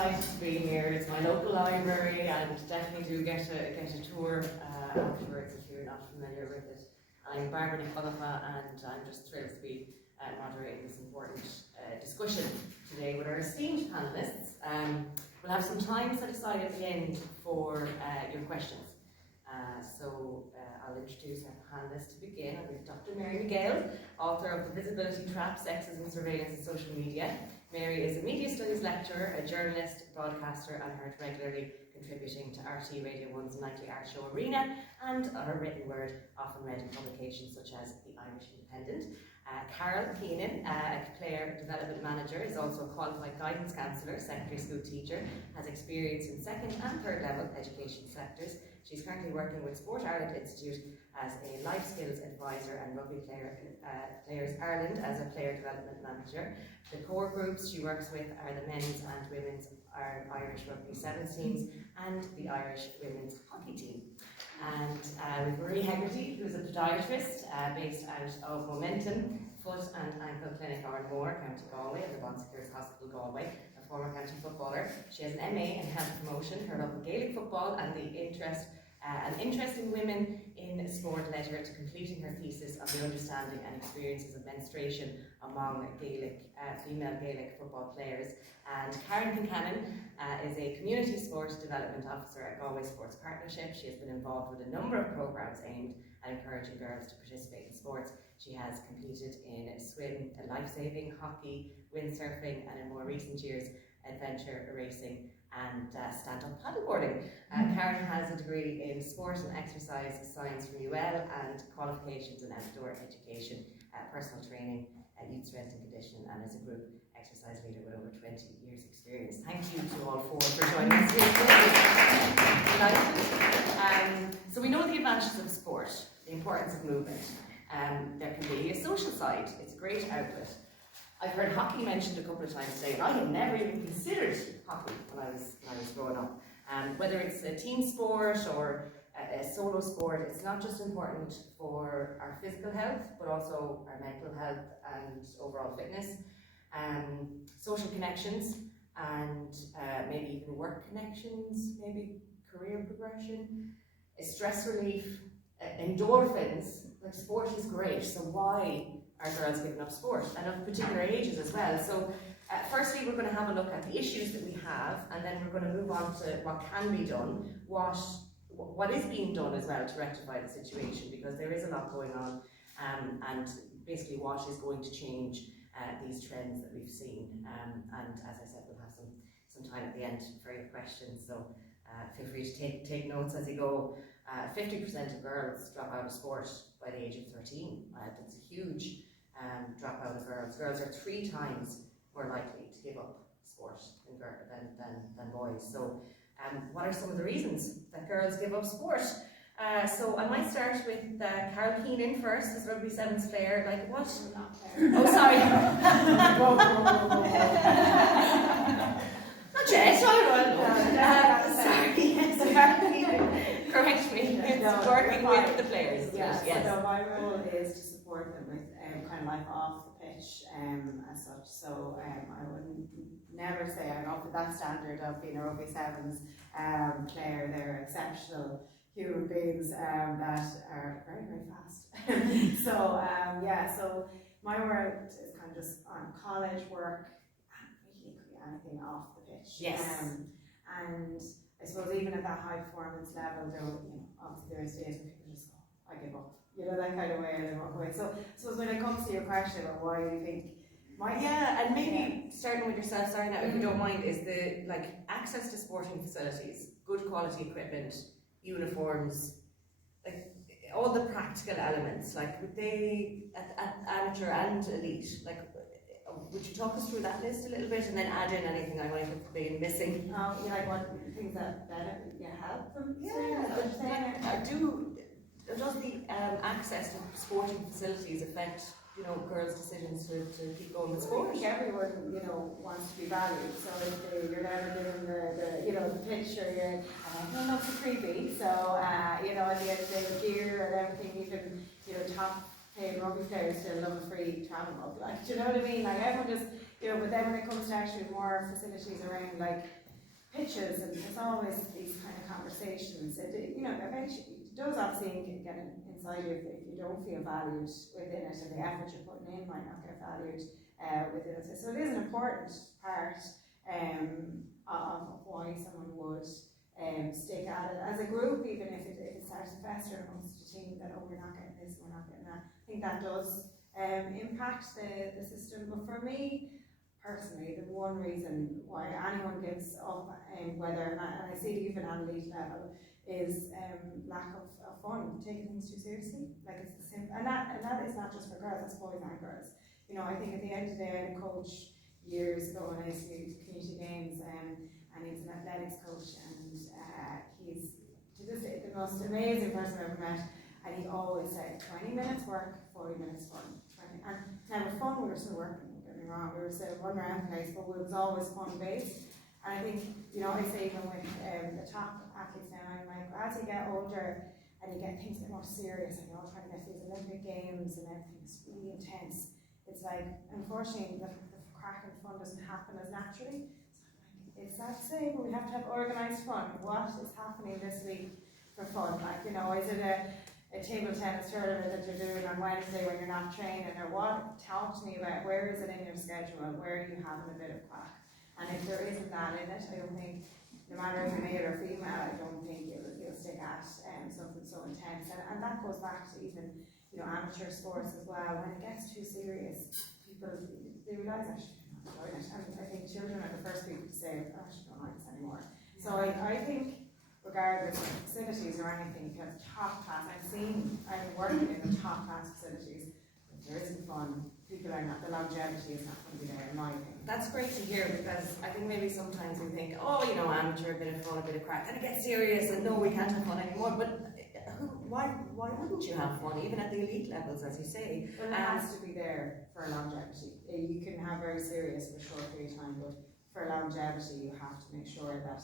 delighted to be here. It's my local library, and definitely do get a tour afterwards if you're not familiar with it. I'm Barbara Nicola, and I'm just thrilled to be moderating this important discussion today with our esteemed panellists. We'll have some time set aside at the end for your questions. I'll introduce our panellists to begin. We have Dr. Mary Miguel, author of The Visibility Trap, Sexism, Surveillance and Social Media. Mary is a media studies lecturer, a journalist, broadcaster, and heard regularly contributing to RT Radio 1's nightly art show Arena, and her written word often read in publications such as The Irish Independent. Carol Keenan, a player development manager, is also a qualified guidance counsellor, secondary school teacher, has experience in second and third level education sectors. She's currently working with Sport Ireland Institute as a life skills advisor and Rugby Players Ireland as a player development manager. The core groups she works with are the men's and women's Irish Rugby Sevens teams and the Irish women's hockey team. And with Marie Hegarty, who's a podiatrist based out of Momentum Foot and Ankle Clinic Ardmore, County Galway, and the Bon Secours Hospital Galway, a former county footballer. She has an MA in health promotion. Her love of Gaelic football and an interest in women in sport led her to completing her thesis on the understanding and experiences of menstruation among female Gaelic football players. And Karen Kincannon is a community sports development officer at Galway Sports Partnership. She has been involved with a number of programs aimed at encouraging girls to participate in sports. She has competed in swim, life-saving, hockey, windsurfing, and in more recent years, adventure racing and stand-up paddleboarding. Karen has a degree in sport and exercise science from UL and qualifications in outdoor education, personal training, youth strength and conditioning, and as a group exercise leader with over 20 years experience. Thank you to all four for joining us here today. So we know the advantages of sport, the importance of movement. There can be a social side. It's a great outlet. I've heard hockey mentioned a couple of times today, and I had never even considered hockey when I was growing up. Whether it's a team sport or a solo sport, it's not just important for our physical health, but also our mental health and overall fitness, social connections, and maybe even work connections, maybe career progression, stress relief, endorphins. Like, sport is great, so why are girls giving up sport, and of particular ages as well? So firstly, we're going to have a look at the issues that we have, and then we're going to move on to what can be done, what is being done as well to rectify the situation, because there is a lot going on, and basically what is going to change these trends that we've seen. And as I said, we'll have some time at the end for your questions, so feel free to take notes as you go. 50% of girls drop out of sport by the age of 13. That's a huge dropout of girls. Girls are 3 times more likely to give up sport than boys. So what are some of the reasons that girls give up sport? So I might start with Carol Keenan first, as Rugby Sevens player. Like, what? Oh, sorry. Not yet. Sorry. Correct me. It's working with the players. Yes. So my role is to support them with kind of like off the pitch as such. So I would never say I'm up to that standard of being a Rugby Sevens player. They're exceptional human beings that are very, very fast. So my work is kind of just on college work, and really could be anything off the pitch. Yes. And I suppose even at that high performance level, though, obviously there's days when people just go, I give up, that kind of way, and then walk away. So I suppose when it comes to your question about why you think, and maybe starting with yourself, sorry now, if you don't mind, is the access to sporting facilities, good quality equipment, uniforms, like all the practical elements, like would they at amateur and elite, would you talk us through that list a little bit and then add in anything I might have been missing? Like what things that help them? Does the access to sporting facilities affect girls' decisions to keep going with sport? I think everyone wants to be valued. So if you're never given the pitch, or you're not so creepy. So at the end of the day, the gear and everything, even top paid rugby players still love a free travel mug. Do you know what I mean? Like, everyone just but then when it comes to actually more facilities around, like pitches, and there's always these kind of conversations. Eventually it does obviously get inside you if you don't feel valued within it, and the effort you're putting in might not get valued within it. So it is an important part of why someone would stick at it as a group, even if it starts to fester amongst the team that, oh, we're not getting this, we're not getting that. I think that does impact the system. But for me personally, the one reason why anyone gives up, whether, and I see it even at elite level, is lack of fun, taking things too seriously. Like, it's the simple, and that is not just for girls, that's boys and girls. I think at the end of the day, I had a coach years ago when I used to do community games, and he's an athletics coach, and he's to this day the most amazing person I've ever met. And he always said 20 minutes work, 40 minutes fun. And now with fun, we were still working, don't get me wrong, we were still running around the place, but it was always fun based. And I think, I say even with the top athletes now, I'm like, as you get older and you get things a bit more serious, and you're all trying to get these Olympic games and everything's really intense, it's like, unfortunately, the crack and fun doesn't happen as naturally. So I'm like, it's that same, but we have to have organised fun. What is happening this week for fun? Like, is it a table tennis tournament that you're doing on Wednesday when you're not training, or what? Talk to me about where is it in your schedule, where are you having a bit of crack? And if there isn't that in it, I don't think, no matter if you're male or female, I don't think you'll stick at something so intense. And that goes back to even amateur sports as well. When it gets too serious, people they realise actually they're not enjoying it. And I think children are the first people to say, I actually don't like this anymore. So I think, regardless of facilities or anything, you have top class. I'm working in the top class facilities. If there isn't fun, people are not, the longevity is not going to be there, in my opinion. That's great to hear, because I think maybe sometimes we think, amateur, a bit of fun, a bit of crack, and it gets serious, and no, we can't have fun anymore. But why wouldn't you have fun, even at the elite levels, as you say? Well, it has to be there for longevity. You can have very serious for a short period of time, but for longevity, you have to make sure that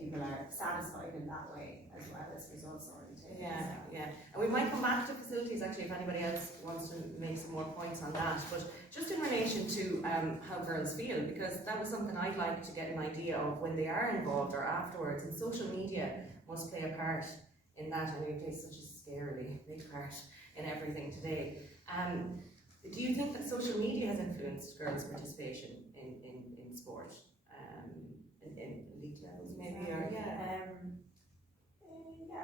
people are satisfied in that way, as well as results oriented. Yeah. And we might come back to facilities actually if anybody else wants to make some more points on that. But just in relation to how girls feel, because that was something I'd like to get an idea of when they are involved or afterwards. And social media must play a part in that, and it plays such a scarily big part in everything today. Do you think that social media has influenced girls' participation in sport? In elite levels maybe, or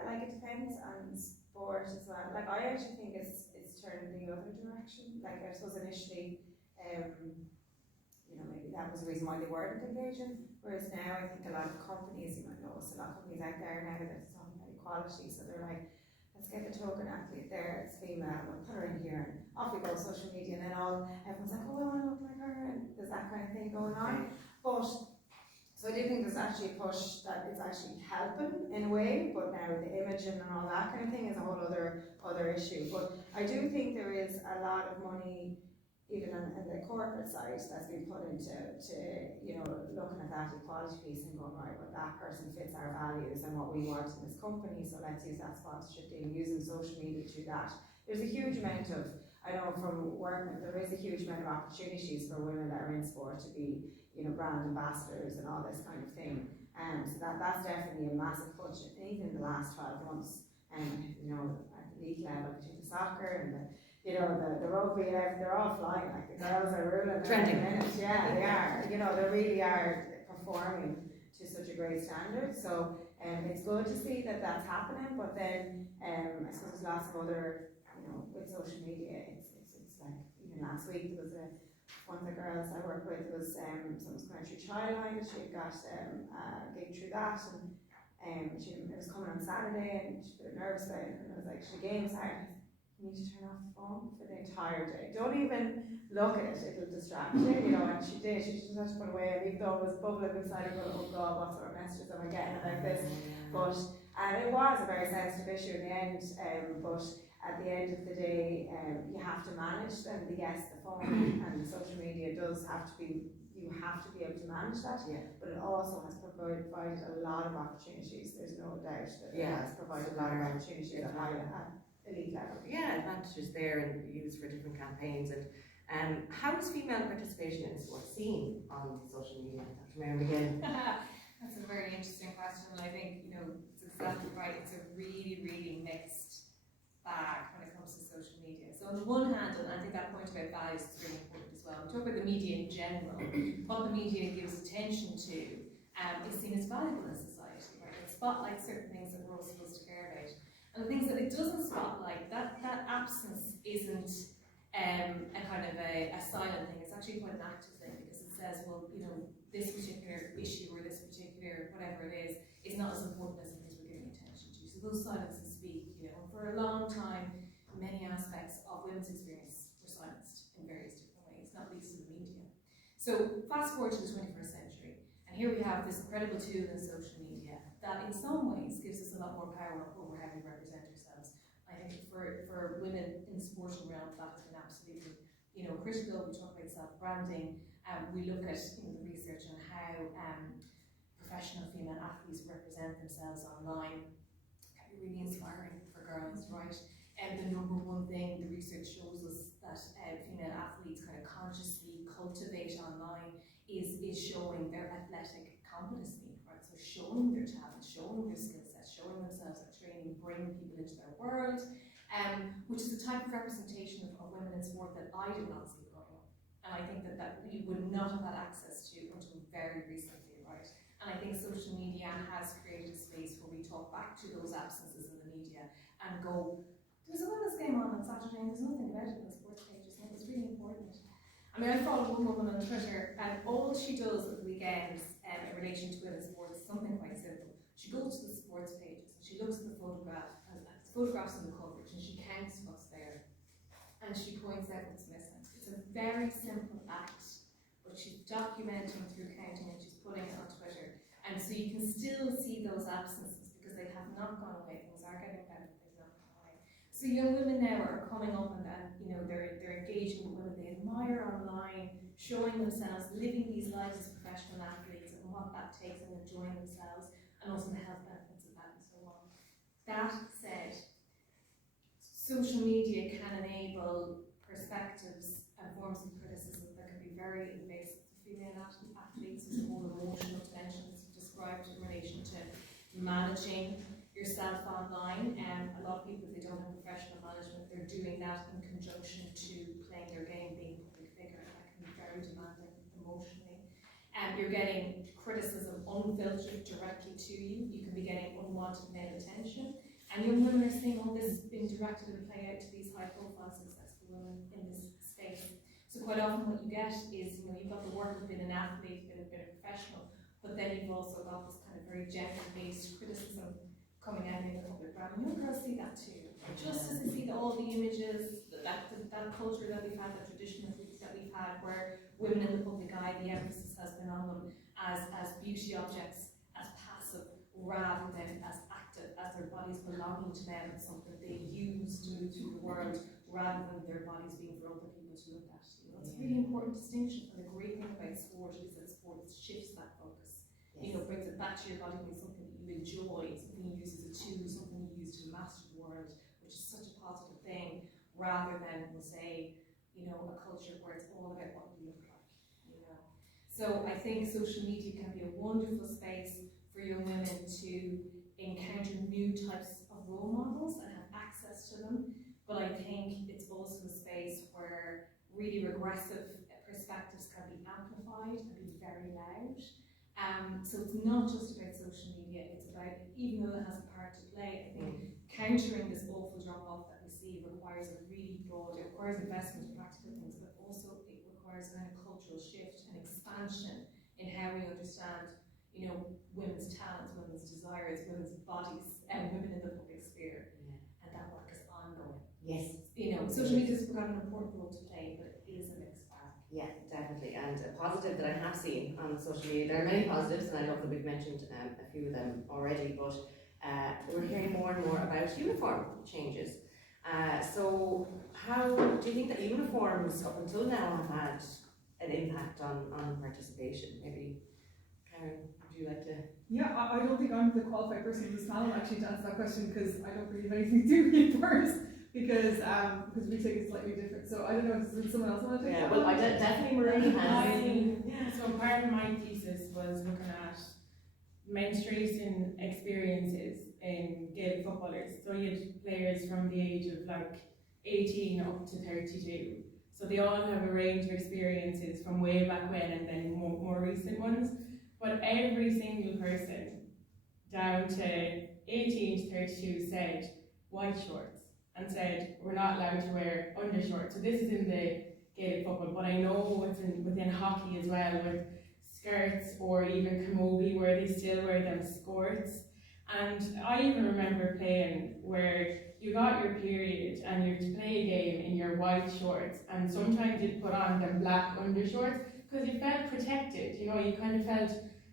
like it depends on sport as well. Like, I actually think it's turned the other direction. Like, I suppose initially, maybe that was the reason why they weren't engaging. Whereas now, I think a lot of companies, you might notice a lot of companies out there now that's talking about equality. So they're like, let's get the token athlete there, it's female, we'll put her in here, and off we go, social media, and then everyone's like, oh, I want to look like her, and there's that kind of thing going on. But so I do think there's actually a push that it's actually helping in a way, but now the imaging and all that kind of thing is a whole other issue. But I do think there is a lot of money, even on the corporate side, that's been put into looking at that equality piece and going, right, well, that person fits our values and what we want in this company, so let's use that sponsorship thing, using social media to do that. There's a huge amount of, I know from working, there is a huge amount of opportunities for women that are in sport to be brand ambassadors and all this kind of thing. So that's definitely a massive push, even in the last 12 months. At the elite level, between the soccer and the rugby, they're all flying. Like, the girls are ruling trending. Yeah, they are. They really are performing to such a great standard. So it's good to see that that's happening. But then I suppose there's lots of other, with social media, it's like, even last week there was one of the girls I work with was someone was going through Childline. She had got a gig through that, and it was coming on Saturday, and she was a bit nervous about it, and I was like, the game started. You need to turn off the phone for the entire day. Don't even look at it, it'll distract you, and she did. She just had to put away, and even though it was bubbling inside, I go, oh God, what sort of messages am I getting about this? But it was a very sensitive issue in the end, but at the end of the day, you have to manage them. Yes, the phone and the social media does have to be, you have to be able to manage that, but it also has provided a lot of opportunities. There's no doubt that it has provided a lot of opportunities at elite level. Yeah, advantages there and used for different campaigns. And how is female participation in sport seen on social media, Dr. Mary McGill? That's a very interesting question, and I think, you know, it's exactly right. It's a really, really mixed bag when it comes to social media. So on the one hand, and I think that point about values is really important as well. We talk about the media in general. What the media gives attention to is seen as valuable in society, right? It spotlights certain things that we're all supposed to care about. And the things that it doesn't spotlight, that absence isn't a kind of a silent thing. It's actually quite an active thing, because it says, well, you know, this particular issue or this particular whatever it is not as important as the things we're giving attention to. So those silences speak, you know. For a long time, many aspects of women's experience were silenced in various different ways, not least in the media. So fast forward to the 21st century, and here we have this incredible tool in social media that in some ways gives us a lot more power over how we represent ourselves. I think for women in the sporting realm, that has been absolutely, you know, critical. We talk about self-branding. We look at, you know, the research on how professional female athletes represent themselves online. It can be really inspiring for girls, right? And the number one thing the research shows us that female athletes kind of consciously cultivate online is showing their athletic competency, right? So showing their talent, showing their skill sets, showing themselves at training, bringing people into their world, which is the type of representation of women in sport that I did not see growing up. And I think that we would not have had access to until very recently, right? And I think social media has created a space where we talk back to those absences in the media and go, there was a women's game on Saturday and there's nothing about it in the sports pages, and it was really important. I mean, I follow one woman on Twitter, and all she does at the weekends in relation to women's sports is something quite simple. She goes to the sports pages and she looks at the photographs in the coverage, and she counts what's there, and she points out what's missing. It's a very simple act, but she's documenting through counting, and she's putting it on Twitter. And so you can still see those absences because they have not gone away. Things are getting better, but they've not gone away. So young women now are coming up and you know, they're engaging with women they admire online, showing themselves, living these lives as professional athletes, and what that takes, and enjoying themselves, and also the health benefits of that and so on. That said, social media can enable perspectives and forms of criticism that can be very invasive to female athletes. There's a whole emotional dimension that's described in relation to managing yourself online. A lot of people, if they don't have professional management, they're doing that in conjunction to playing their game, being a public figure, and that can be very demanding emotionally. You're getting criticism unfiltered directly to you. You can be getting unwanted male attention. And young women are seeing all this being directed and play out to these high-profile, successful women in this space. So quite often what you get is, you know, you've got the work of being an athlete, being a professional, but then you've also got this kind of very gender-based criticism coming out in the public realm. Young girls see that too. Just as they see all the images, that culture that we've had, that tradition that we've had, where women in the public eye, the emphasis has been on them as beauty objects, as passive, rather than as active, as their bodies belonging to them, and something they use to move through the world, rather than their bodies being for other people to look at. You know, it's a really important distinction, and the great thing about sport is that sport shifts that focus. Yes. You know, brings it back to your body being something that you enjoy, something you use as a tool, something you use to master the world, which is such a positive thing, rather than, we'll say, you know, a culture where it's all about what you look like, you know. So I think social media can be a wonderful space for young women to encounter new types of role models and have access to them, but I think it's also a space where really regressive perspectives can be amplified and be very loud. So it's not just about social media, it's about, even though it has a part to play, I think countering this awful drop-off that we see requires a really broad, it requires investment in practical things, but also it requires a cultural shift and expansion in how we understand, you know, women's talents, women's desires, women's bodies, and women in the public sphere. Yeah. And that work is ongoing. Yes. You know, social media's got an important role to play, but it is a mixed bag. Yeah, definitely. And a positive that I have seen on social media, there are many positives, and I love that we've mentioned a few of them already, but we're hearing more and more about uniform changes. So how do you think that uniforms up until now have had an impact on participation? Maybe, Karen, would you like to? Yeah, I don't think I'm the qualified person in this panel actually to answer that question, because I don't really have anything to do with uniforms, because we take it slightly different. So I don't know, does someone else want to take that? Yeah, well, I definitely Marie has. So part of my thesis was looking at menstruation experiences in Gaelic footballers. So you had players from the age of like 18 up to 32. So they all have a range of experiences from way back when and then more recent ones. But every single person down to 18 to 32 said white shorts and said we're not allowed to wear undershorts. So this is in the Gaelic football, but I know it's within hockey as well with skirts or even camogie where they still wear them skirts. And I even remember playing where you got your period and you had to play a game in your white shorts, and sometimes you'd put on them black undershorts because you felt protected, you know, you kind of felt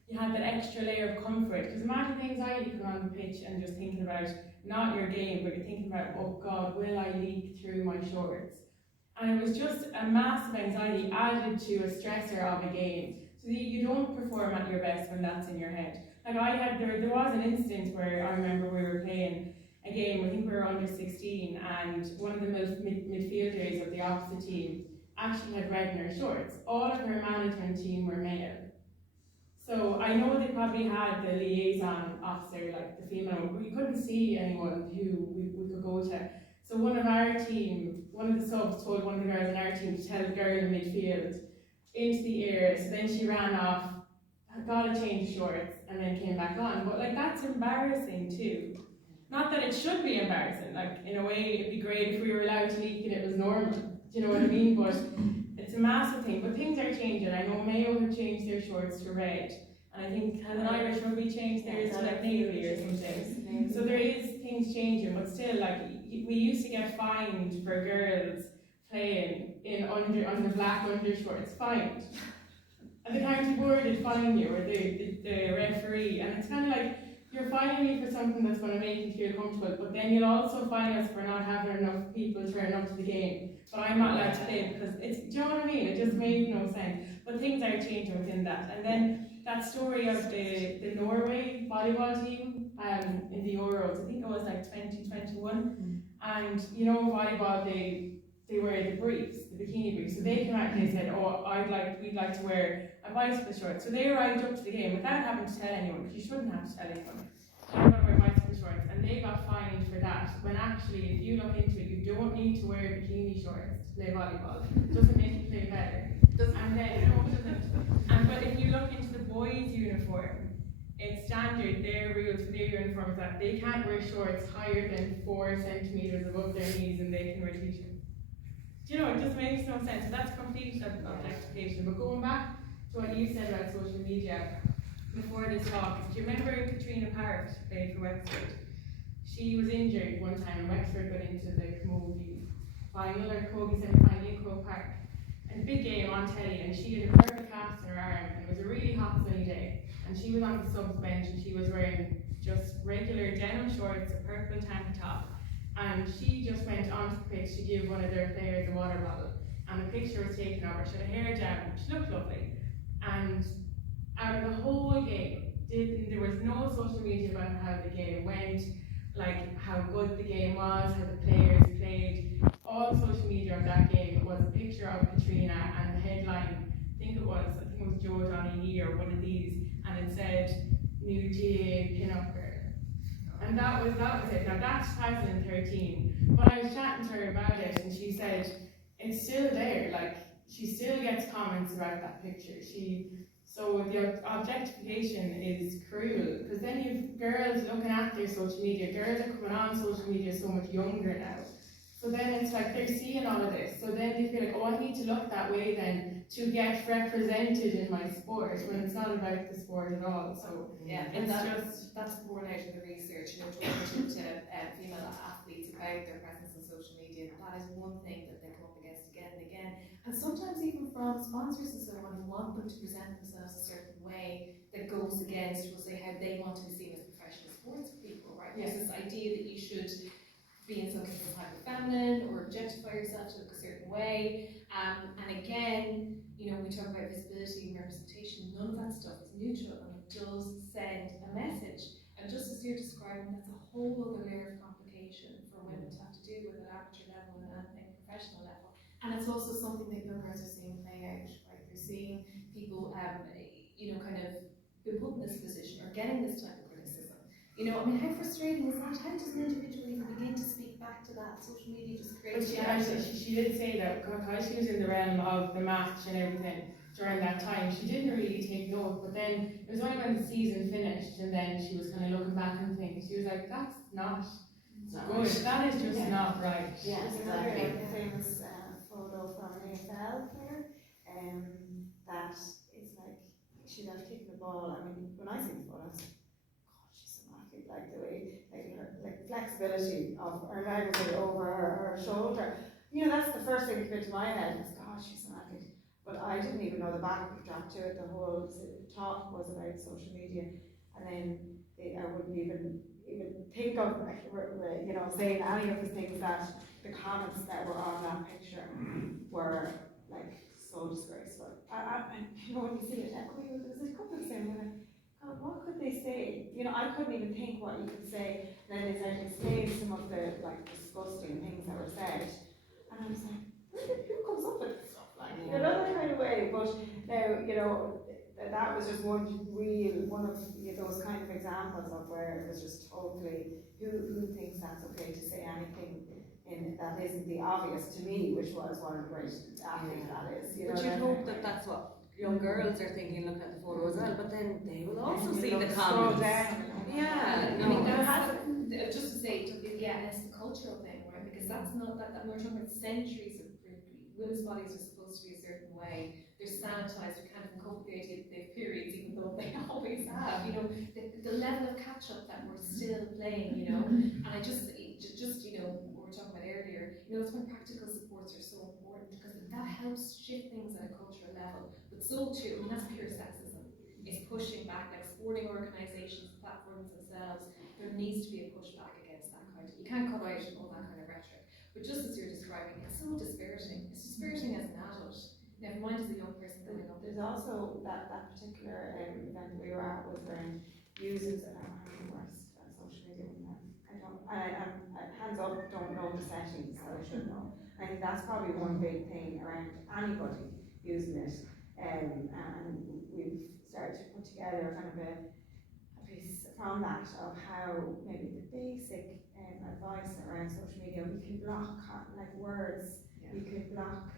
you had that extra layer of comfort. Because imagine the anxiety coming on the pitch and just thinking about not your game, but you're thinking about, oh God, will I leak through my shorts? And it was just a massive anxiety added to a stressor of a game. So you don't perform at your best when that's in your head. Like there was an instance where I remember we were playing a game, I think we were under 16, and one of the midfielders of the opposite team actually had red in her shorts. All of her management team were male. So I know they probably had the liaison officer, like the female, but we couldn't see anyone who we could go to. So one of the subs told one of the girls in our team to tell the girl in midfield into the ear. So then she ran off, got a change of shorts, and then came back on. But like that's embarrassing too. Not that it should be embarrassing. Like in a way, it'd be great if we were allowed to leak and it was normal. Do you know what I mean? But it's a massive thing. But things are changing. I know Mayo have changed their shorts to red, and I think has an Irish rugby changed theirs to like navy or something. So there is things changing, but still, like we used to get fined for girls playing in under black undershorts. Fined. And the county board would fine you, or the referee, and it's kind of like, you're fining me for something that's going to make you feel comfortable, but then you'll also fine us for not having enough people turn up to the game. But I'm not allowed to play because it's, do you know what I mean? It just made no sense. But things are changing within that. And then that story of the Norway volleyball team in the Euros, I think it was like 2021. And you know, volleyball, they wear the briefs, the bikini briefs. So they came out and they said, oh, we'd like to wear a bicycle short. So they arrived up to the game without having to tell anyone, because you shouldn't have to tell anyone. You're going to wear bicycle shorts, and they got fined for that. When actually, if you look into it, you don't need to wear bikini shorts to play volleyball. It doesn't make you play better. And then, no, it doesn't. But if you look into the boys' uniform, it's standard, their rules for their uniform is that they can't wear shorts higher than 4 centimetres above their knees, and they can wear t-shirts. Do you know, it just makes no sense. So that's complete objectification. But going back to what you said about social media before this talk, do you remember Katrina Parrott played for Wexford? She was injured one time, and Wexford got into the camogie final or camogie semi-final in Croke Park. And a big game on telly, and she had a perfect cast in her arm, and it was a really hot sunny day. And she was on the subs bench, and she was wearing just regular denim shorts, a purple tank top. And she just went onto the pitch to give one of their players a water bottle. And a picture was taken of her. She had her hair down. She looked lovely. And out of the whole game, there was no social media about how the game went, like how good the game was, how the players played. All the social media of that game was a picture of Katrina, and the headline, I think it was Joe Donaghy or one of these, and it said, "New GA pin-up girl." And that was it. Now that's 2013. But I was chatting to her about it, and she said it's still there. Like she still gets comments about that picture. So the objectification is cruel, because then you've girls looking at their social media. Girls are coming on social media so much younger now. So then it's like they're seeing all of this. So then they feel like, oh, I need to look that way then to get represented in my sport, when it's not about the sport at all. So yeah, and that's born out of the research, you know, talking to female athletes about their presence on social media. That is one thing that they come up against again and again. And sometimes even from sponsors and so on, who want them to present themselves a certain way that goes against, we'll say, how they want to be seen as professional sports people, right? There's this idea that you should be in some cases hyper feminine or objectify yourself to look a certain way. And again, you know, we talk about visibility and representation, none of that stuff is neutral, and it does send a message. And just as you're describing, that's a whole other layer of complication for women to have to do with at amateur level and at a professional level. And it's also something that young girls are seeing play out, right? They're seeing people, you know, kind of been put in this position or getting this type of criticism. You know, I mean, how frustrating is that? How does an individual even begin to speak back to that? Social media just creates. She did say that because she was in the realm of the match and everything during that time, she didn't really take note. But then it was only when the season finished, and then she was kind of looking back and thinking, she was like, "That's not good. That is just not right." Yeah, Exactly. another famous photo from an AFL player, that it's like she'd have kicking the ball. I mean, when I see the photo, I was like, God, she's so athlete, like the way, like her like flexibility of her leg was over her shoulder. You know, that's the first thing that came to my head was, God, she's an athlete. But I didn't even know the backdrop to it. The whole talk was about social media, and then I wouldn't even think of you know, saying any of the things that the comments that were on that picture were like so disgraceful. And you know, when you see it, there was a couple of saying, like, God, what could they say? You know, I couldn't even think what you could say. Then they started explaining some of the like disgusting things that were said, and I was like, who comes up with this stuff? Like, you know, that kind of way. But now, you know, that was just one of those kind of examples of where it was just totally, who thinks that's okay to say anything in that isn't the obvious to me, which was what a great athlete that is. You know, but you'd hope that that's what young girls are thinking, looking at the photo as well, but then they will also see the comments. Yeah, I mean, no. just to say, yeah, it's the cultural thing, right? Because that's not that we're talking about centuries of women's bodies are supposed to be a certain way. They're sanitized. We can't even cope with the idea that they have periods, even though they always have. You know, the level of catch up that we're still playing. You know, and I just you know, what we were talking about earlier. You know, that's why practical supports are so important, because that helps shift things at a cultural level. But so too, I mean, that's pure sexism. It's pushing back, like sporting organisations, platforms themselves. There needs to be a pushback against that kind of. You can't cut out all that kind of rhetoric. But just as you're describing, it's so dispiriting. It's dispiriting as an adult. Never mind as a young person growing up. There's also that particular event we were at was around users, and I'm the worst at social media. I hands up, don't know the settings, so I should know. I think that's probably one big thing around anybody using it. And we've started to put together kind of a piece from that of how maybe the basic advice around social media. We can block like words. You can block.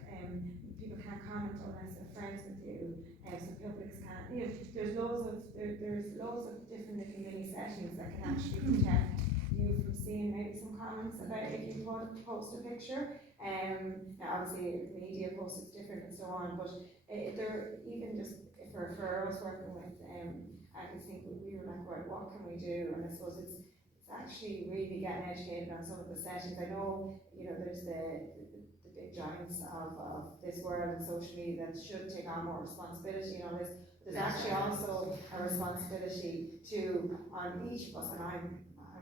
People can't comment unless they're friends with you. Some publics can't. You know, there's loads of different little mini settings that can actually protect you from seeing maybe some comments about if you post a picture. Now obviously the media posts it's different and so on, but they're even just for us working with. I just think we were like, right, what can we do? And I suppose it's actually really getting educated on some of the settings. I know, you know, there's the big giants of this world and social media that should take on more responsibility on this. There's actually also a responsibility on each of us, and I'm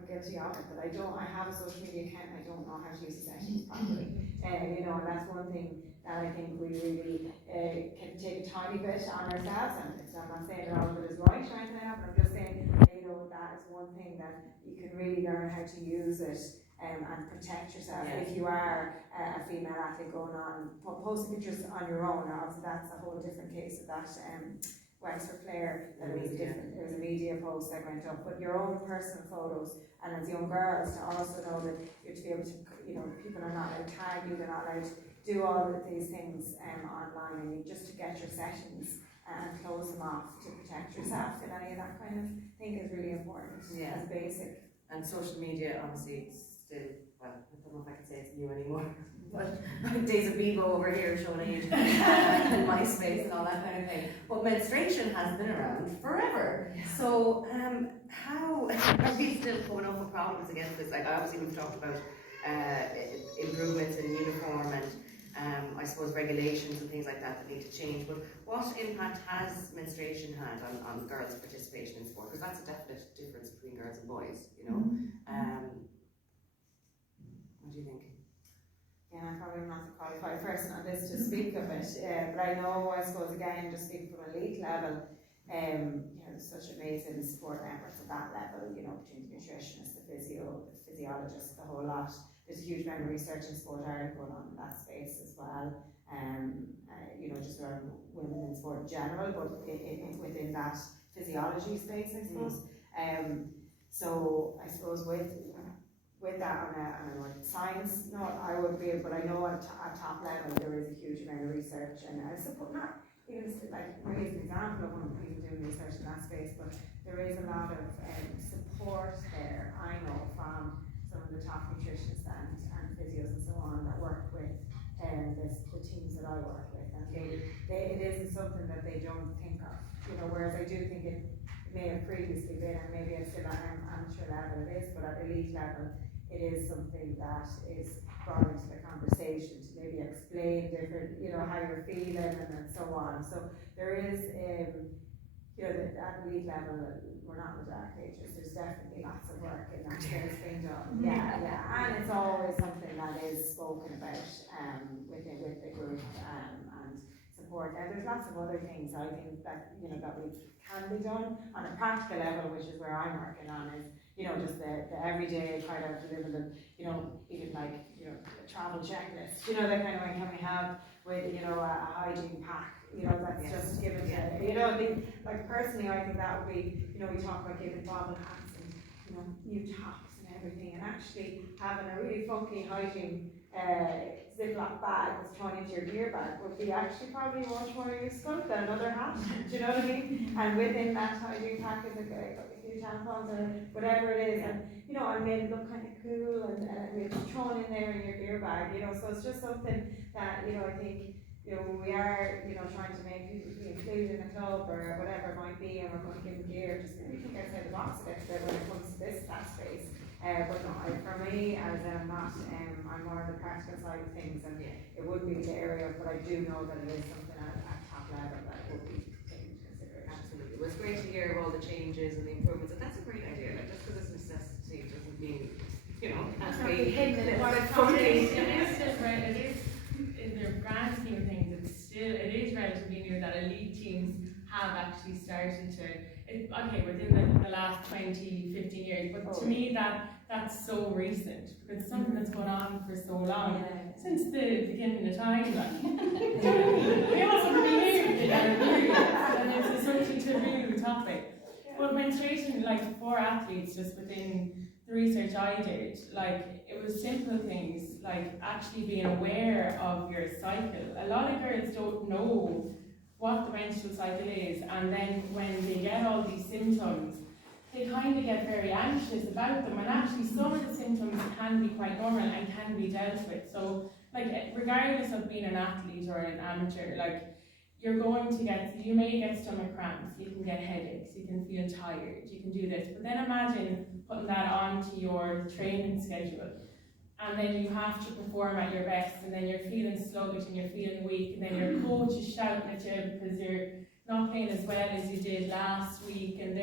guilty of it, that I have a social media account and I don't know how to use the settings properly. You know, and that's one thing that I think we really can take a tiny bit on ourselves, and I'm not saying that all of it is right or anything like that, but I'm just saying, you know, that is one thing that you can really learn how to use it and protect yourself. If you are a female athlete going on, posting pictures on your own, obviously that's a whole different case of that Wexford player, that it was different, there was a media post that went up, but your own personal photos, and as young girls to also know that you're to be able to, you know, people are not allowed to tag you, they're not allowed to do all of these things online, and you just to get your settings and close them off to protect yourself in any of that kind of thing is really important. As basic. And social media, obviously, it's still, well, I don't know if I can say it's new anymore, but days of Bebo over here showing age, and MySpace and all that kind of thing. But menstruation has been around forever. So, how are we still coming up with problems against this? Like, obviously, we've talked about improvements in uniform and I suppose regulations and things like that need to change, but what impact has menstruation had on girls' participation in sport? Because that's a definite difference between girls and boys, you know. What do you think? Yeah, I'm probably not the qualified person on this to speak of it, but I know, I suppose, again, just speaking from a elite level, you know, there's such amazing support networks at that level, you know, between the nutritionists, the physiologists, the whole lot. There's a huge amount of research in Sport Ireland going on in that space as well. You know, just around women in sport in general, but within that physiology space, I suppose. So I suppose with that on a like science note, I would be, but I know at top level there is a huge amount of research, and I suppose not even like maybe as an example of one of the people doing research in that space, but there is a lot of support there. I know from some of the top nutritionists and physios and so on that work with the teams that I work with, and it isn't something that they don't think of, you know. Whereas I do think it may have previously been, and maybe it's still at amateur level it is, but at elite level it is something that is brought into the conversation to maybe explain different, you know, how you're feeling and so on. So there is, you know, at elite level, we're not in the dark ages. There's definitely lots of work in that space being done. Yeah, and it's always something that is spoken about with the group and support. And there's lots of other things I think that, you know, that we can be done on a practical level, which is where I'm working on, is, you know, just the everyday kind of living the, you know, even like, you know, a travel checklist, you know, that kind of thing. Can we have with, you know, a hygiene pack, you know, that's just given to, you know, like personally I think that would be, you know, we talk about giving bobble hats and, you know, new tops and everything, and actually having a really funky hygiene Ziploc bag that's thrown into your gear bag would be actually probably much more useful than another hat. Do you know what I mean? And within that hygiene pack is a few tampons or whatever it is, and you know, I made it look kind of cool, and it's thrown in there in your gear bag. You know, so it's just something that, you know, I think, you know, when we are, you know, trying to make people feel included in a club or whatever it might be, and we're going to give them gear, just maybe think outside the box a bit when it comes to that space. But no, for me, as I'm not, I'm more on the practical side of things, and it would be the area, but I do know that it is something at top level that would be taken into consideration. Absolutely. Well, it's great to hear of all the changes and the improvements, and that's a great idea. Like, just because it's necessity doesn't mean, you know, has to be hidden in It is still right. It is, in the grand scheme of things, it is relatively new that elite teams have actually started to, within the last 20, 15 years, but to me that's so recent, because it's something that's gone on for so long, since the beginning of time. Like. We also behaved and it's a socially taboo topic. But menstruation, like for athletes, just within the research I did, like it was simple things like actually being aware of your cycle. A lot of girls don't know what the menstrual cycle is, and then when they get all these symptoms, they kind of get very anxious about them, and actually some of the symptoms can be quite normal and can be dealt with. So like regardless of being an athlete or an amateur, like you're going to you may get stomach cramps, you can get headaches, you can feel tired, you can do this, but then imagine putting that onto your training schedule, and then you have to perform at your best, and then you're feeling sluggish and you're feeling weak, and then your coach is shouting at you because you're not playing as well as you did last week, and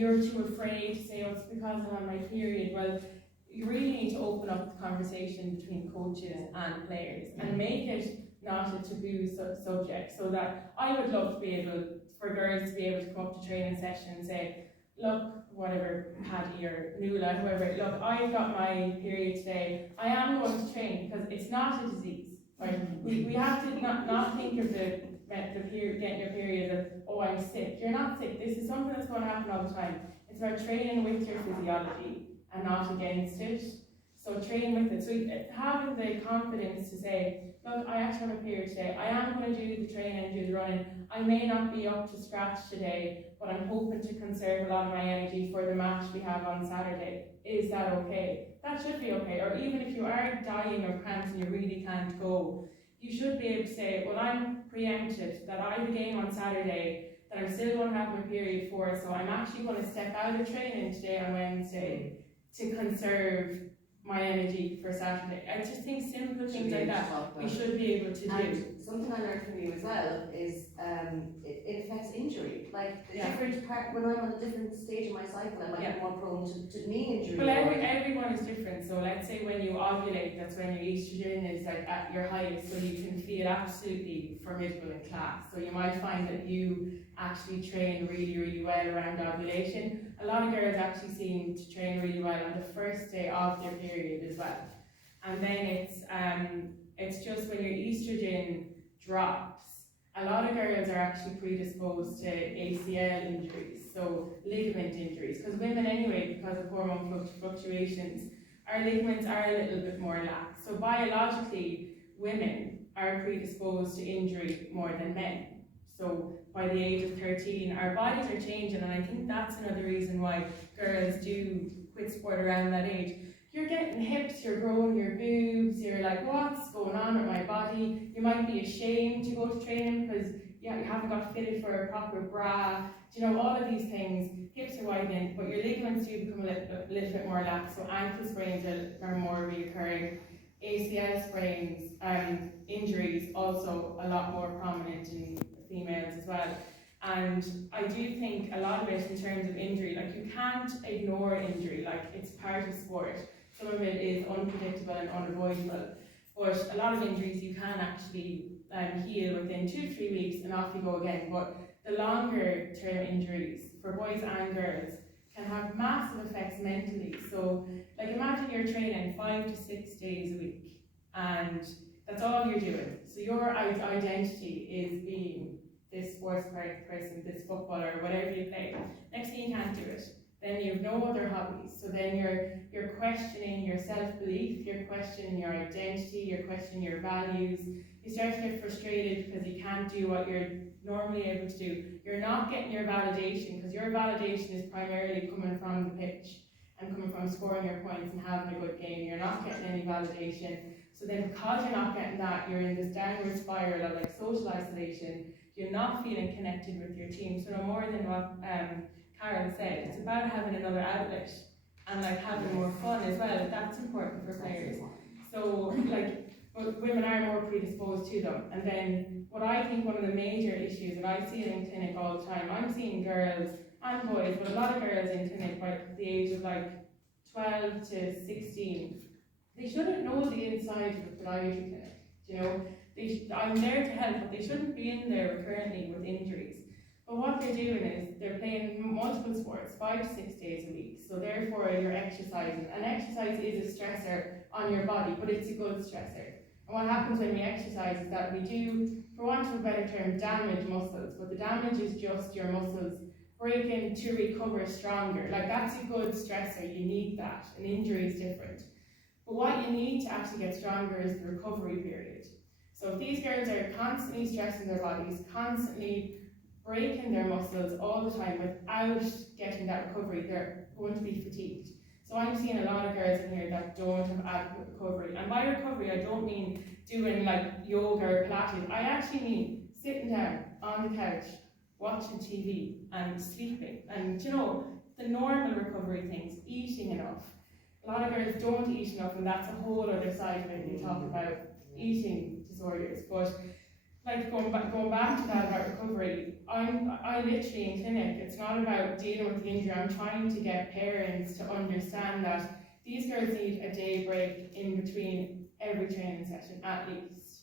you're too afraid to say, oh, it's because I'm on my period. Well, you really need to open up the conversation between coaches and players and make it not a taboo subject, so that I would love to be able, for girls to be able to come up to training session and say, look, whatever, Paddy or Nuala, whoever, look, I've got my period today, I am going to train, because it's not a disease, right? We have to not think of the period, getting your period as, oh, I'm sick. You're not sick. This is something that's going to happen all the time. It's about training with your physiology and not against it. So train with it. So having the confidence to say, look, I actually have a period today. I am going to do the training and do the running. I may not be up to scratch today, but I'm hoping to conserve a lot of my energy for the match we have on Saturday. Is that okay? That should be okay. Or even if you are dying of cramps and you really can't go, you should be able to say, well, I'm preempted that I have a game on Saturday that I'm still going to have my period for, so I'm actually going to step out of training today on Wednesday to conserve my energy for Saturday. I just think simple things like that we should be able to do. And something I learned from you as well is it affects injury. Like the different part, when I'm on a different stage of my cycle, I might be more prone to knee injury. Well, everyone is different. So let's say when you ovulate, that's when your estrogen is like at your highest, so you can feel absolutely formidable in class. So you might find that you actually train really, really well around ovulation. A lot of girls actually seem to train really well on the first day of their period as well. And then it's just when your estrogen drops a lot of girls are actually predisposed to ACL injuries, so ligament injuries, because women anyway, because of hormone fluctuations, our ligaments are a little bit more lax. So biologically, women are predisposed to injury more than men. So by the age of 13, our bodies are changing, and I think that's another reason why girls do quit sport around that age. You're getting hips, you're growing your boobs, you're like, what's going on with my body? You might be ashamed to go to training because you haven't got fitted for a proper bra. You know, all of these things, hips are widening, but your ligaments do become a little bit more lax, so ankle sprains are more reoccurring. ACL sprains, injuries also a lot more prominent in females as well. And I do think a lot of it in terms of injury, like you can't ignore injury, like it's part of sport. Some of it is unpredictable and unavoidable, but a lot of injuries you can actually heal within 2 to 3 weeks and off you go again. But the longer term injuries for boys and girls can have massive effects mentally. So like imagine you're training 5 to 6 days a week and that's all you're doing. So your identity is being this sports person, this footballer, whatever you play. Next thing you can't do it. Then you have no other hobbies. So then you're questioning your self-belief, you're questioning your identity, you're questioning your values. You start to get frustrated because you can't do what you're normally able to do. You're not getting your validation because your validation is primarily coming from the pitch and coming from scoring your points and having a good game. You're not getting any validation. So then because you're not getting that, you're in this downward spiral of like social isolation. You're not feeling connected with your team. So no more than what Karen said, it's about having another outlet and like having more fun as well. That's important for players. So like women are more predisposed to them. And then what I think one of the major issues, and I see it in clinic all the time, I'm seeing girls and boys, but a lot of girls in clinic by the age of like 12 to 16, they shouldn't know the inside of a podiatry clinic, you know. I'm there to help, but they shouldn't be in there currently with injuries. But what they're doing is they're playing multiple sports 5 to 6 days a week. So therefore you're exercising. And exercise is a stressor on your body, but it's a good stressor. And what happens when we exercise is that we do, for want of a better term, damage muscles. But the damage is just your muscles breaking to recover stronger. Like that's a good stressor, you need that. An injury is different. But what you need to actually get stronger is the recovery period. So if these girls are constantly stressing their bodies, constantly breaking their muscles all the time without getting that recovery, they're going to be fatigued. So I'm seeing a lot of girls in here that don't have adequate recovery. And by recovery, I don't mean doing like yoga or Pilates. I actually mean sitting down on the couch, watching TV and sleeping. And you know, the normal recovery things, eating enough. A lot of girls don't eat enough, and that's a whole other side of it. We talk about eating disorders, but like going back to that about recovery, I literally in clinic, it's not about dealing with the injury. I'm trying to get parents to understand that these girls need a day break in between every training session at least,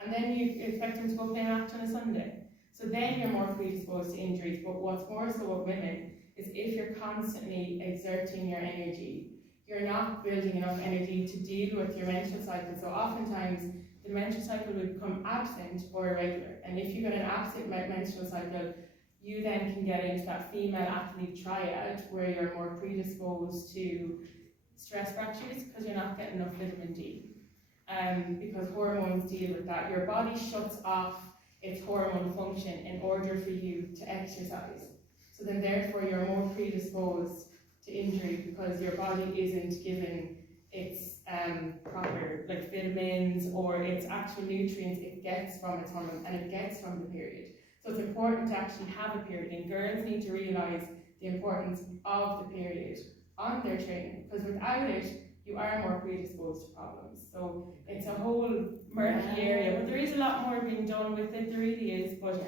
and then you expect them to go play a match on a Sunday. So then you're more predisposed to injuries. But what's more so with women is if you're constantly exerting your energy, you're not building enough energy to deal with your menstrual cycle. So oftentimes the menstrual cycle will become absent or irregular. And if you get an absent menstrual cycle, you then can get into that female athlete triad where you're more predisposed to stress fractures because you're not getting enough vitamin D. Because hormones deal with that. Your body shuts off its hormone function in order for you to exercise. So then therefore you're more predisposed to injury because your body isn't given its proper like vitamins or its actual nutrients it gets from its hormones and it gets from the period. So it's important to actually have a period, and girls need to realise the importance of the period on their training, because without it you are more predisposed to problems. So it's a whole murky area, but there is a lot more being done with it, there really is, but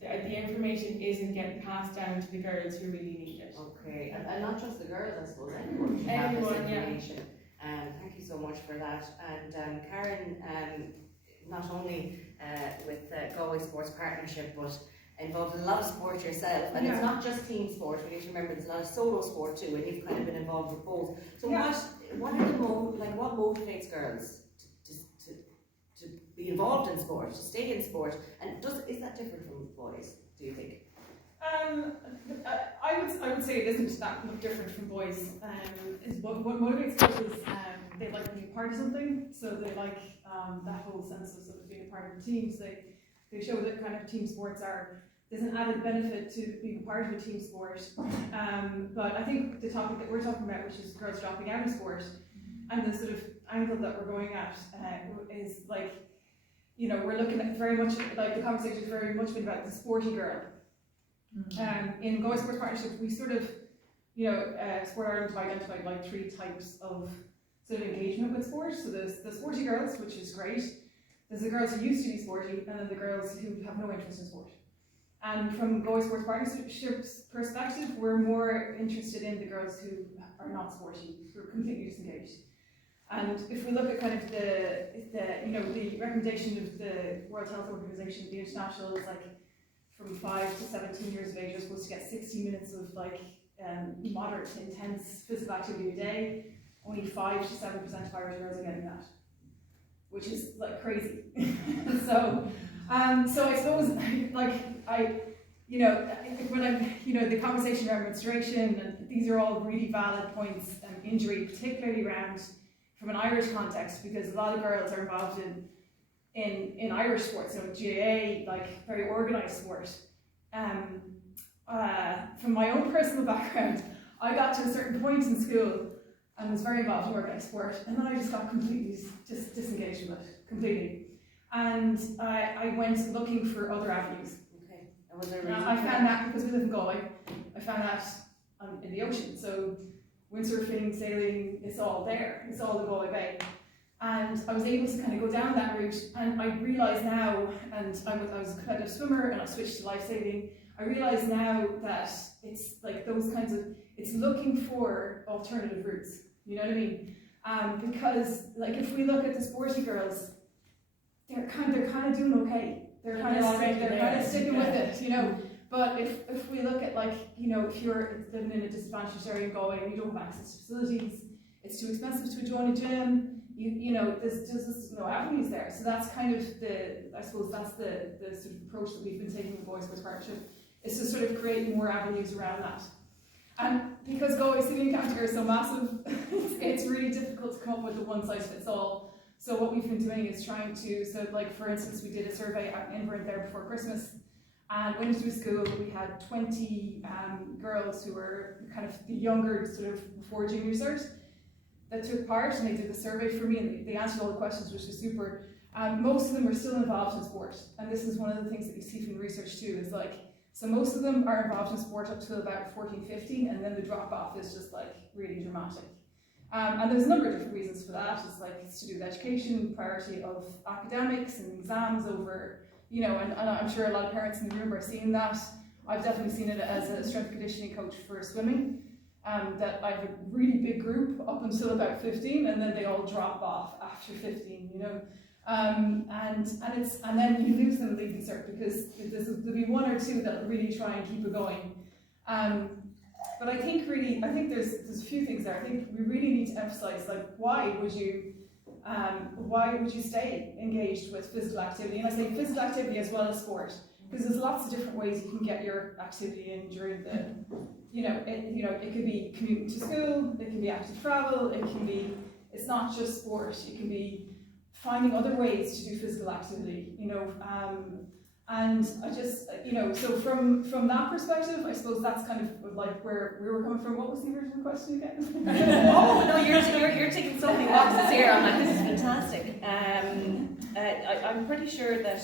the information isn't getting passed down to the girls who really need it. Okay, and not just the girls, I suppose, anyone should have this information. Thank you so much for that. And Karen, not only with the Galway Sports Partnership, but involved in a lot of sport yourself, and it's not just team sport. We need to remember there's a lot of solo sport too, and you've kind of been involved with both. So what are the what motivates girls to be involved in sport, to stay in sport, and is that different from boys, do you think? I would say it isn't that much different from boys. What motivates girls is they like being part of something, so they like that whole sense of sort of being a part of a team. So they show that kind of team sports there's an added benefit to being part of a team sport. But I think the topic that we're talking about, which is girls dropping out of sport, and the sort of angle that we're going at is like, you know, we're looking at very much, like the conversation has very much been about the sporty girl. In Galway Sports Partnership, we sort of, you know, Sport Ireland have identified like 3 types of sort of engagement with sport. So there's the sporty girls, which is great. There's the girls who used to be sporty, and then the girls who have no interest in sport. And from Galway Sports Partnership's perspective, we're more interested in the girls who are not sporty, who are completely disengaged. And if we look at kind of the you know, the recommendation of the World Health Organization, the international is like from 5 to 17 years of age, you're supposed to get 60 minutes of like moderate to intense physical activity a day. Only 5 to 7% of Irish girls are getting that, which is like crazy. So I suppose you know, when I'm, you know, the conversation around menstruation, and these are all really valid points, injury, particularly around from an Irish context, because a lot of girls are involved in Irish sports, you know, GAA, like very organised sport. From my own personal background, I got to a certain point in school and was very involved in organised sport, and then I just got completely disengaged with it, completely. And I went looking for other avenues. Okay, and was there a reason? I found that because we live in Galway, I found that in the ocean. So windsurfing, sailing, it's all there. It's all in Galway Bay. And I was able to kind of go down that route, and I realise now, and I was a competitive swimmer and I switched to life saving, I realise now that it's like those kinds of, it's looking for alternative routes, you know what I mean? Because like if we look at the sporty girls, they're kind of doing okay. They're kind of sticking with it, you know. But if we look at, like, you know, if you're living in a disadvantaged area in Galway and you don't have access to facilities, it's too expensive to join a gym, you know, there's just no avenues there. So that's kind of I suppose that's the sort of approach that we've been taking with Galway Sports Partnership, is to sort of create more avenues around that. And because Galway City and County are so massive, it's really difficult to come up with a one-size-fits-all. So what we've been doing is trying to, so like for instance, we did a survey at Inverness there before Christmas, and went into a school. We had 20 girls who were kind of the younger, sort of before junior cert, that took part, and they did the survey for me, and they answered all the questions, which was super. Most of them were still involved in sport, and this is one of the things that you see from the research too, is like, so most of them are involved in sport up to about 14, 15, and then the drop off is just like really dramatic. And there's a number of different reasons for that. It's like, it's to do with education, priority of academics and exams over, you know, and I'm sure a lot of parents in the room are seeing that. I've definitely seen it as a strength and conditioning coach for swimming, that I have a really big group up until about 15, and then they all drop off after 15, you know. And then you lose them leaving cert, because there'll be 1 or 2 that really try and keep it going. But I think there's a few things there. I think we really need to emphasise, like, why would you stay engaged with physical activity? And I say physical activity as well as sport, because there's lots of different ways you can get your activity in during the, it could be commuting to school, it can be active travel, it's not just sport, it can be finding other ways to do physical activity, you know. And I just, you know, so from that perspective, I suppose that's kind of like where we were coming from. What was the original question again? Oh no, you're taking so many boxes here. I'm like, this is fantastic. I'm pretty sure that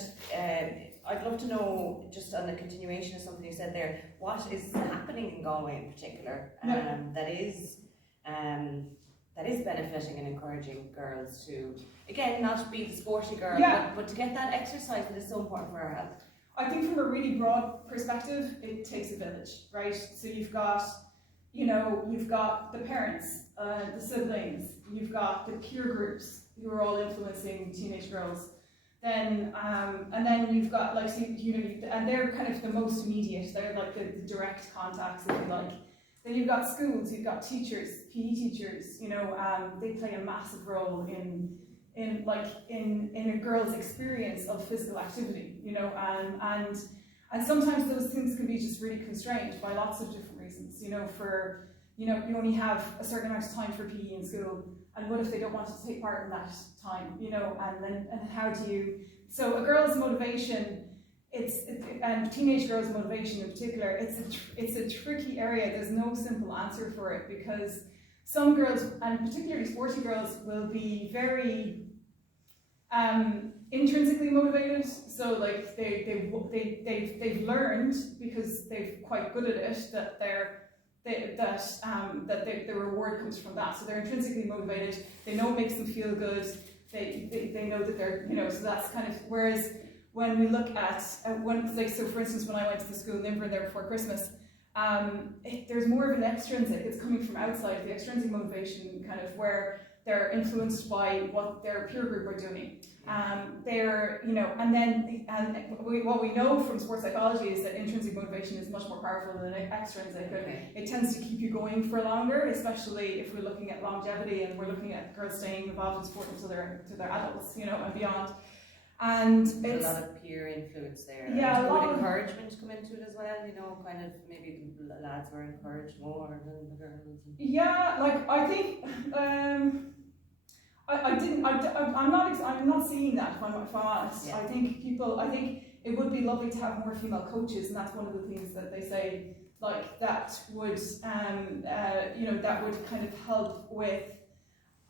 I'd love to know, just on the continuation of something you said there, what is happening in Galway in particular that is benefiting and encouraging girls to, again, not be the sporty girl, but to get that exercise that is so important for our health. I think from a really broad perspective, it takes a village, right? So you've got the parents, the siblings, you've got the peer groups who are all influencing teenage girls. Then, and then you've got, like, so, you know, and they're kind of the most immediate, they're like the direct contacts, if you like. Then you've got schools, you've got teachers, PE teachers, you know, they play a massive role in in a girl's experience of physical activity, you know, and sometimes those things can be just really constrained by lots of different reasons, you know, you only have a certain amount of time for PE in school, and what if they don't want to take part in that time, you know, and how do you, so a girl's motivation, and teenage girls' motivation in particular, it's a tricky area. There's no simple answer for it, because some girls, and particularly sporty girls, will be very intrinsically motivated. So like they've learned, because they're quite good at it, that the reward comes from that. So they're intrinsically motivated. They know it makes them feel good. They know that they're, you know, so that's kind of, whereas when we look at, so for instance, when I went to the school in Limburn there before Christmas, there's more of an extrinsic, it's coming from outside, the extrinsic motivation kind of where they're influenced by what their peer group are doing. They're, you know, what we know from sports psychology is that intrinsic motivation is much more powerful than extrinsic. Okay. It tends to keep you going for longer, especially if we're looking at longevity and we're looking at girls staying involved in sport until they're adults, you know, and beyond. And There's a lot of peer influence there. Yeah, and a lot would of encouragement come into it as well, you know, kind of maybe the lads were encouraged more than the girls. yeah, like I think I'm not seeing that, if I'm honest. Yeah. I think it would be lovely to have more female coaches, and that's one of the things that they say, like, that would you know, that would kind of help with,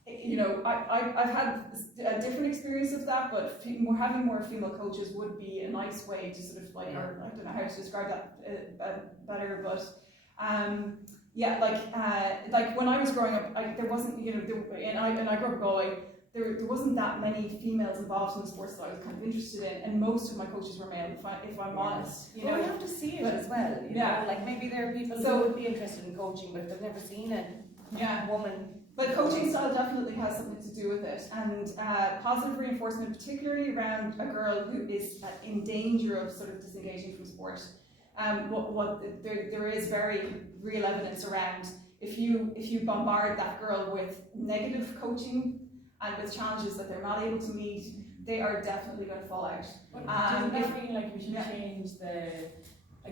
you know, I've had a different experience of that, but having more female coaches would be a nice way to sort of like, or I don't know how to describe that better, but yeah, like when I was growing up, there wasn't, you know, and I grew up in Galway. There wasn't that many females involved in the sports that I was kind of interested in, and most of my coaches were male, if I'm honest. You know, we have to see it as well. You know, like maybe there are people who would be interested in coaching, but they've never seen a woman. But coaching style definitely has something to do with it, and positive reinforcement, particularly around a girl who is in danger of sort of disengaging from sport. There is very real evidence around if you bombard that girl with negative coaching and with challenges that they're not able to meet, they are definitely going to fall out. Doesn't that mean like we should change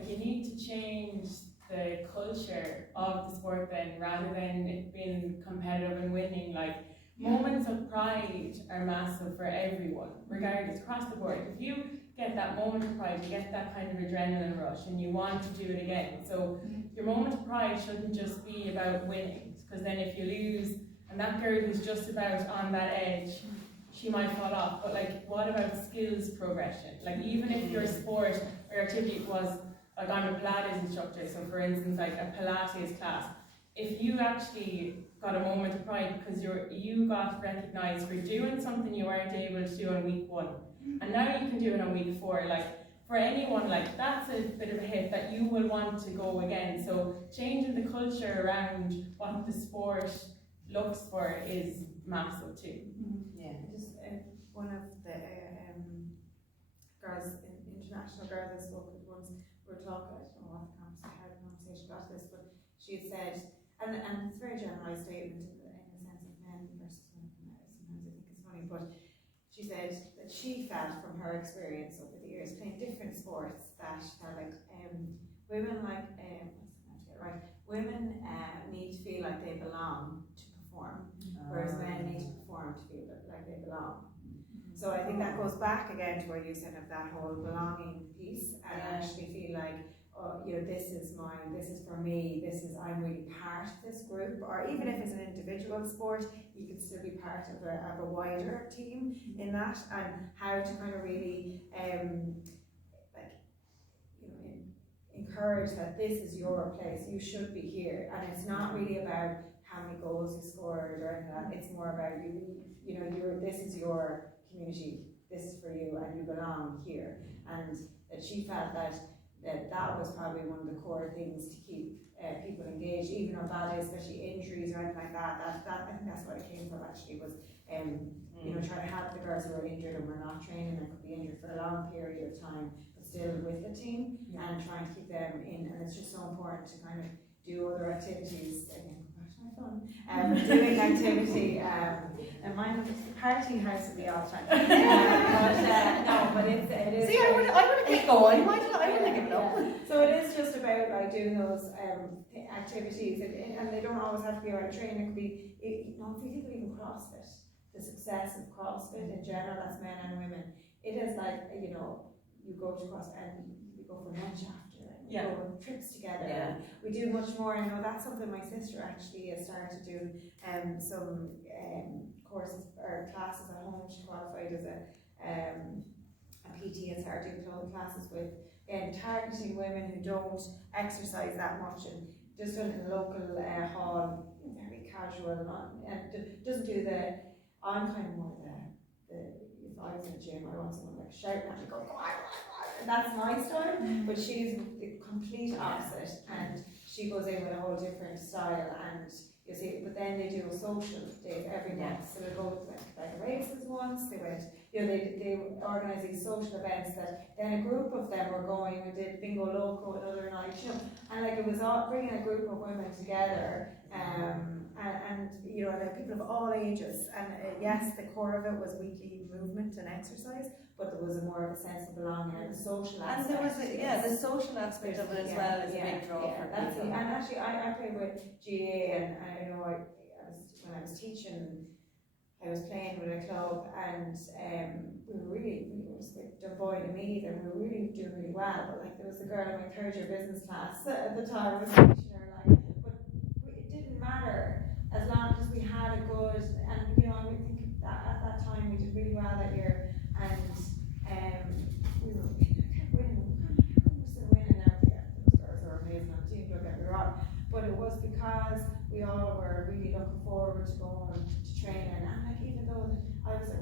you need to change the culture of the sport then, rather than it being competitive and winning? Like, moments of pride are massive for everyone, regardless, across the board. If you get that moment of pride, you get that kind of adrenaline rush and you want to do it again. So your moment of pride shouldn't just be about winning, because then if you lose, and that girl who's just about on that edge, she might fall off. But like, what about skills progression? Like, even if your sport or activity was, like, I'm a Pilates instructor, so for instance, like a Pilates class, if you actually got a moment of pride because you got recognised for doing something you weren't able to do on week 1, and now you can do it on week 4, like, for anyone, like, that's a bit of a hit that you will want to go again. So changing the culture around what the sport looks for is massive too. Yeah. Just one of the girls, international girls I spoke with once, we were talking, I don't know how the conversation got to this, but she had said, and it's a very generalised statement in the sense of men versus women. Sometimes I think it's funny, but she said that she felt from her experience over the years playing different sports that like women like women need to feel like they belong to perform, whereas men need to perform to feel like they belong. So I think that goes back again to what you said of that whole belonging piece, and actually feel like, oh, you know, this is mine, this is for me, I'm really part of this group. Or even if it's an individual sport, you can still be part of a wider team in that, and how to kind of really encourage that this is your place, you should be here. And it's not really about how many goals you scored or anything like that. It's more about this is your community, this is for you, and you belong here. And that she felt that was probably one of the core things to keep people engaged, even on bad days, especially injuries or anything like that. I think that's what it came from actually, was trying to help the girls who are injured and were not training and could be injured for a long period of time, but still with the team, and trying to keep them in. And it's just so important to kind of do other activities. Again, go back to my fun. Doing activity, and mine is the party house would be all the time. But it is. See, I would have kept going. Why did I wouldn't have given up? So it is just about like doing those activities, and they don't always have to be around training. It could be, if you think of even CrossFit, the success of CrossFit in general, that's men and women. It is like, you go to CrossFit and you go for lunch after, and you go on trips together. Yeah. And we do much more. I know that's something my sister actually has started to do. Some courses or classes at home. She qualified as a PT and started doing clothing classes with targeting women who don't exercise that much, and just doing it in a local hall, very casual, and doesn't do the. I'm kind of more the if I was in the gym, I want someone like shouting at me, go, and that's my style. But she's the complete opposite, and she goes in with a whole different style, and you see. But then they do a social day every month, so they go like races once. They went, they organise these social events that then a group of them were going. We did bingo loco another night, and like it was all bringing a group of women together. And like people of all ages, and yes, the core of it was weekly movement and exercise, but there was more of a sense of belonging and the social aspect. And there was the social aspect of it as well is a big draw for that's people. it. And actually, I played with GA, and when I was teaching, I was playing with a club, and we were really, it was devoid of me, and we were really doing really well. But like there was a girl in my third year business class at the time, I was teaching her, like, but it didn't matter as long as we had a good, and I would think that at that time we did really well that year, and we kept winning. We're still winning now. Yeah, those girls are amazing on the team, don't get me wrong. But it was because we all were really looking forward to going to training, and like even though I was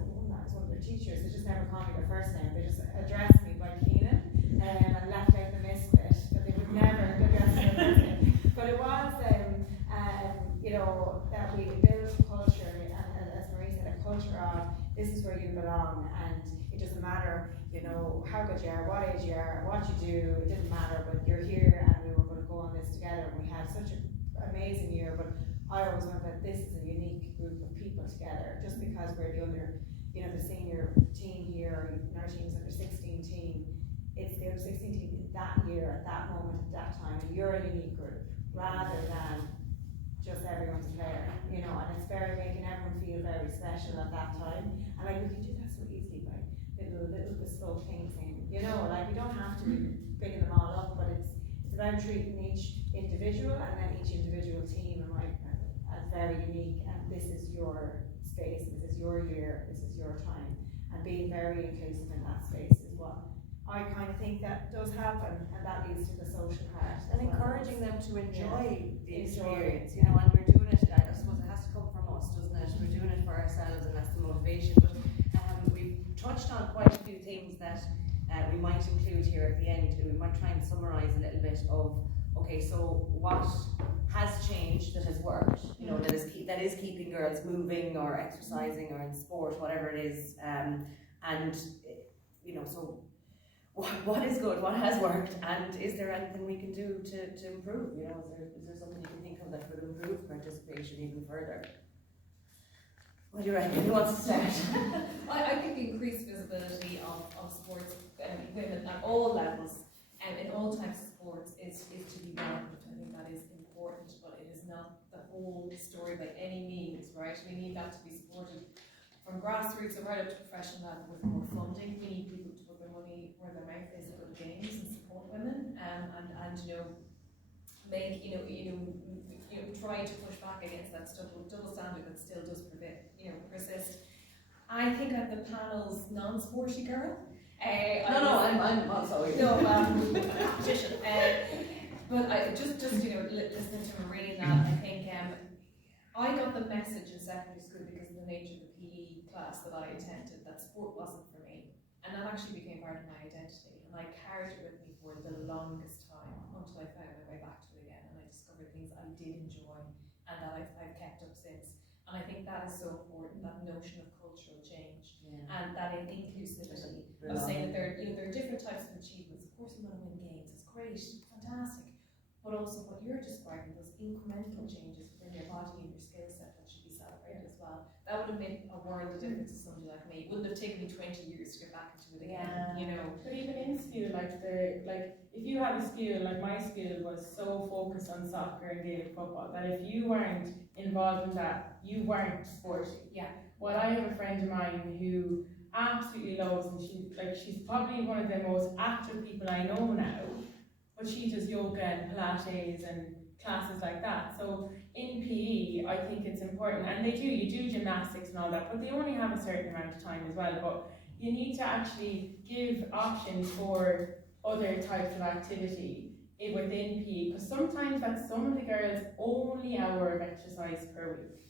one of their teachers, they just never called me their first name. They just addressed me by Keenan, and left out the misfit, but they would never address me by first name. But it was that we built a culture, and as Marie said, a culture of this is where you belong, and it doesn't matter, how good you are, what age you are, what you do, it didn't matter, but you're here, and we were going to go on this together, and we had such an amazing year. But I always went that this is a unique group of people together, just because we're the the senior team here, and our team's under 16 team, it's the under 16 team that year, at that moment, at that time, and you're a unique group, rather than just everyone's a player, and it's making everyone feel very special at that time. And like we can do that so easily by little bespoke things, like we don't have to be bigging them all up, but it's about treating each individual and then each individual team as very unique, and this is your space, this is your year, this is your time, and being very inclusive in that space is what I kind of think that does happen, and that leads to the social part. And encouraging them to enjoy the experience, yeah. And we're doing it, I suppose it has to come from us, doesn't it? We're doing it for ourselves, and that's the motivation. But we've touched on quite a few things that we might include here at the end. We might try and summarise a little bit of, okay, so what has changed that has worked, that is keeping girls moving or exercising or in sport, whatever it is, so what is good, what has worked, and is there anything we can do to improve? Is there something you can think of that would improve participation even further? What do you reckon? Who wants to start? I think the increased visibility of sports women at all levels and in all types of sports is to be welcomed. I think that is important, but it is not the whole story by any means, right? We need that to be supported from grassroots right up to professional level with more funding. We need people to put their money where their mouth is at good games and support women, and make try to push back against that double standard that still does persist. I think I'm the panel's non-sporty girl. I'm also competition. But I just listening to Marie and that, I think I got the message in secondary school because of the nature of the PE class that I attended that sport wasn't for me, and that actually became part of my identity, and I carried it with me for the longest time until I found my way back to it again, and I discovered things I did enjoy and that I've kept up since. And I think that is so important, that notion of cultural change, and that inclusivity of saying that there are different types of achievements. Of course we want to win games, it's great, fantastic, but also what you're describing, those incremental changes within your body and your skill set that should be celebrated as well. That would have made a world of difference to somebody like me. It wouldn't have taken me 20 years to get back into it again, you know. But even in school, if you have a school, like my school was so focused on soccer and Gaelic football that if you weren't involved in that, you weren't sporty. Yeah. Well, I have a friend of mine who absolutely loves, and she's probably one of the most active people I know now, but she does yoga and Pilates and classes like that. So in PE, I think it's important, and you do gymnastics and all that, but they only have a certain amount of time as well. But you need to actually give options for other types of activity within PE, because sometimes that's some of the girls' only hour of exercise per week.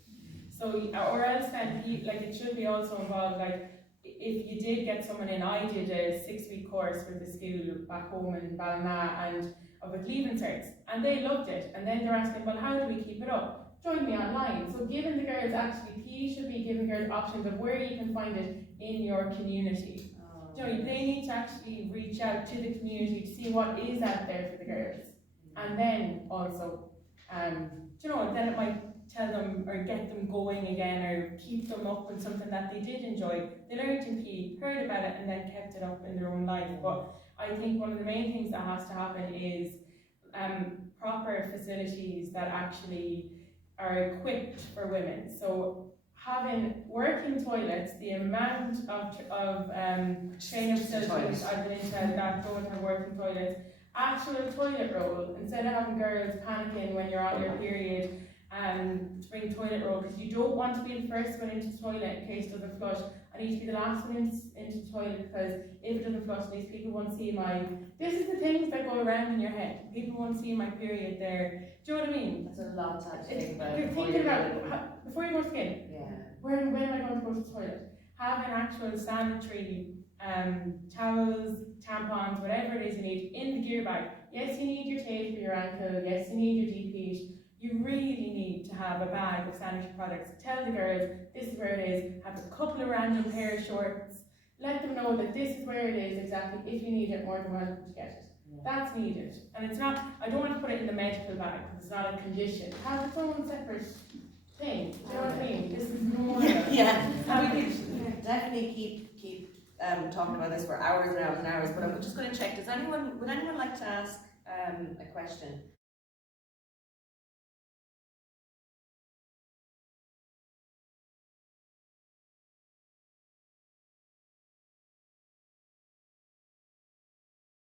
So, or else then, it should be also involved, like, if you did get someone in, I did a 6-week course with the school back home in Ballina and with leaving certs, and they loved it. And then they're asking, well, how do we keep it up? Join me online. So giving the girls, actually, PE should be giving girls options of where you can find it in your community. You know, they need to actually reach out to the community to see what is out there for the girls. And then also, you know, then it might tell them or get them going again or keep them up with something that they did enjoy. They learned in PE, heard about it, and then kept it up in their own life. But I think one of the main things that has to happen is proper facilities that actually are equipped for women. So having working toilets, the amount of training facilities I've been into that don't have working toilets, actual toilet roll, instead of having girls panicking when you're on your period to bring toilet roll, because you don't want to be the first one into the toilet in case it doesn't flush. I need to be the last one into the toilet, because if it doesn't flush, these people won't see this is the things that go around in your head. People won't see my period there. Do you know what I mean? That's a lot to think about. You're thinking about, before you go to the skin, Yeah. when am I going to go to the toilet? Have an actual sanitary towels, tampons, whatever it is you need in the gear bag. Yes, you need your tape for your ankle. Yes, you need your DP. You really need to have a bag of sanitary products. Tell the girls this is where it is. Have a couple of random pair of shorts. Let them know that this is where it is exactly. If you need it, more than welcome to get it. Yeah. That's needed. And it's not, I don't want to put it in the medical bag because it's not a condition. Have its own separate thing. Do you know what I mean? This is more. We could definitely keep talking about this for hours and hours and hours. But I'm just going to check. Would anyone like to ask a question?